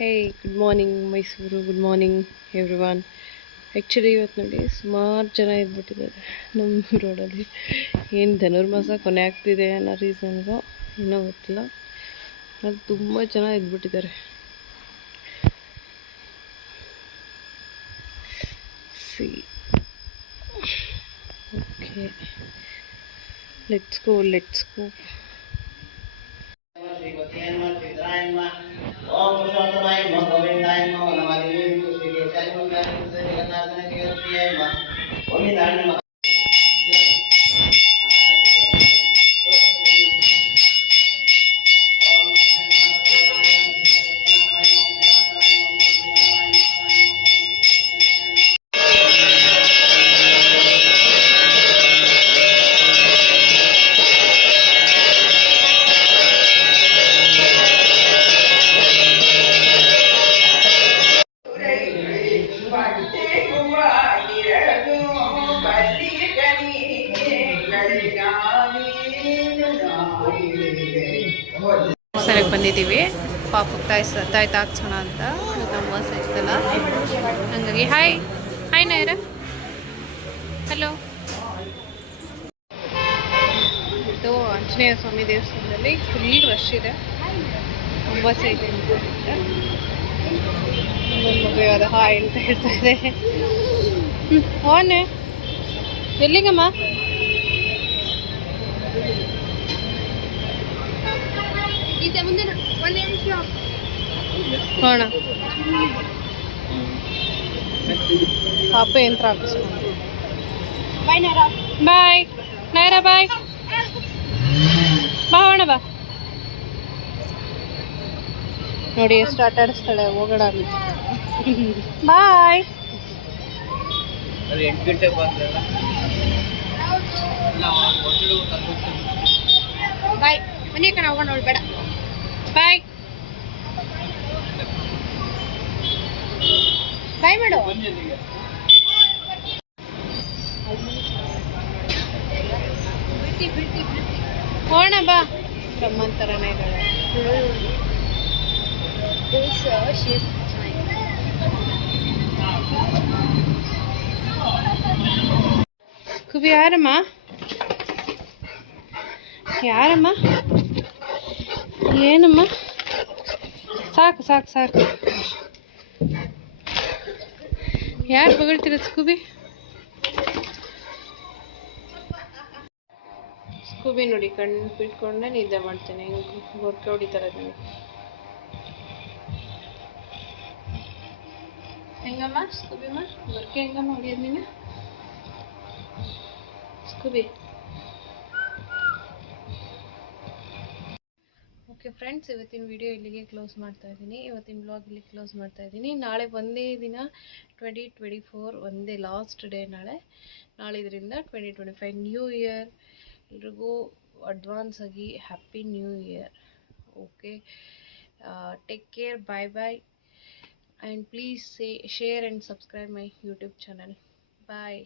Hey good morning Mysuru good morning everyone actually ಇವತ್ತು ನೋಡಿ ಸುಮಾರು ಜನ ಇದ್ಬಿಟ್ಟಿದ್ದಾರೆ ನಮ್ಮ ರೋಡಲ್ಲಿ ಏನು ಧನುರ್ಮಾಸ ಕೊನೆ ಆಗ್ತಿದೆ ಅನ್ನೋ ರೀಸನ್ಗೋ ಇನ್ನೂ ಗೊತ್ತಿಲ್ಲ. ಅದು ತುಂಬ ಜನ ಇದ್ಬಿಟ್ಟಿದ್ದಾರೆ. See okay let's go let's go ومن أن ಸರಿಯಾಗಿ ಬಂದಿದ್ದೀವಿ ಪಾಪಕ್ಕೆ ತಾಯಿ ಸ ತಾಯಿ ತಾಕ್ಸೋಣ ಅಂತ ನಮ್ಮ ವಾಸ ಹಂಗಾಗಿ ಹಾಯ್ ಹಾಯ್ ನಾಯರ ಹಲೋ ಇದು ಆಂಜನೇಯ ಸ್ವಾಮಿ ದೇವಸ್ಥಾನದಲ್ಲಿ ಫುಲ್ ರಶ್ ಇದೆ ತುಂಬ ಸೈತೆ ನನ್ನ ಮಗು ಯಾವ್ದು ಹಾಯ್ ಅಂತ ಹೇಳ್ತಾ ಇದೆ ಹ್ಞೂ ಒಂದೇ ಎಲ್ಲಿಗಮ್ಮ ಹೋಣ ಪಾಪ ಯಂತ್ರ ಹಾಕಿಸ್ಕೊಂಡು. ಬಾಯ್ ನೈರಾ ಬಾಯ್ ಬಾ ಹೋಣ ಬಾ. ನೋಡಿ ಎಷ್ಟು ಆಟ ಆಡಿಸ್ತಾಳೆ ಹೋಗೋಣ ಬಾಯ್ ಎಂಟು ಗಂಟೆಗೆ ಬಂದ್ರಲ್ಲ ಬಾಯ್ ಮನೆ ಕಣ ಹೋಗೋಣ ಬೇಡ. ಬಾಯ್ ಬಾಯ್ ಮಾಡು ಹೋಣ ಬಾ. ಬ್ರಹ್ಮಂತರನೇ ಇದ್ದಾಳೆ. ಕುಬಿ ಯಾರಮ್ಮ? ಯಾರಮ್ಮ? ಏನಮ್ಮ? ಸಾಕು ಸಾಕು ಸಾಕು. ಯಾರು ಬಗಳ್ತೀರ ಸ್ಕೂಬಿ ಸ್ಕೂಬಿ ನೋಡಿ ಕಣ್ಣು ಬಿಟ್ಕೊಂಡೆ ನಿದ್ದೆ ಮಾಡ್ತೇನೆ. ಹಿಂಗೆ ಗೊರ್ಕೆ ಹೊಡಿತಾರೆ ನನಗೆ ಹೆಂಗಮ್ಮ ಸ್ಕೂಬಿಮ್ಮ ಗೊರ್ಕೆ ಹೆಂಗಮ್ಮ ಹೊಡಿಯೋದು ನೀನು? ಸ್ಕೂಬಿ ಓಕೆ ಫ್ರೆಂಡ್ಸ್, ಇವತ್ತಿನ ವಿಡಿಯೋ ಇಲ್ಲಿಗೆ ಕ್ಲೋಸ್ ಮಾಡ್ತಾ ಇದ್ದೀನಿ. ಇವತ್ತಿನ ಬ್ಲಾಗ್ ಇಲ್ಲಿ ಕ್ಲೋಸ್ ಮಾಡ್ತಾ ಇದ್ದೀನಿ. ನಾಳೆ ಒಂದೇ ದಿನ ಟ್ವೆಂಟಿ ಟ್ವೆಂಟಿ ಫೋರ್ ಒಂದೇ ಲಾಸ್ಟ್ ಡೇ ನಾಳೆ. ನಾಳೆ ಇದರಿಂದ twenty twenty five new year ಎಲ್ರಿಗೂ ಅಡ್ವಾನ್ಸ್ ಆಗಿ happy new year okay take care bye bye and please say share and subscribe my YouTube channel bye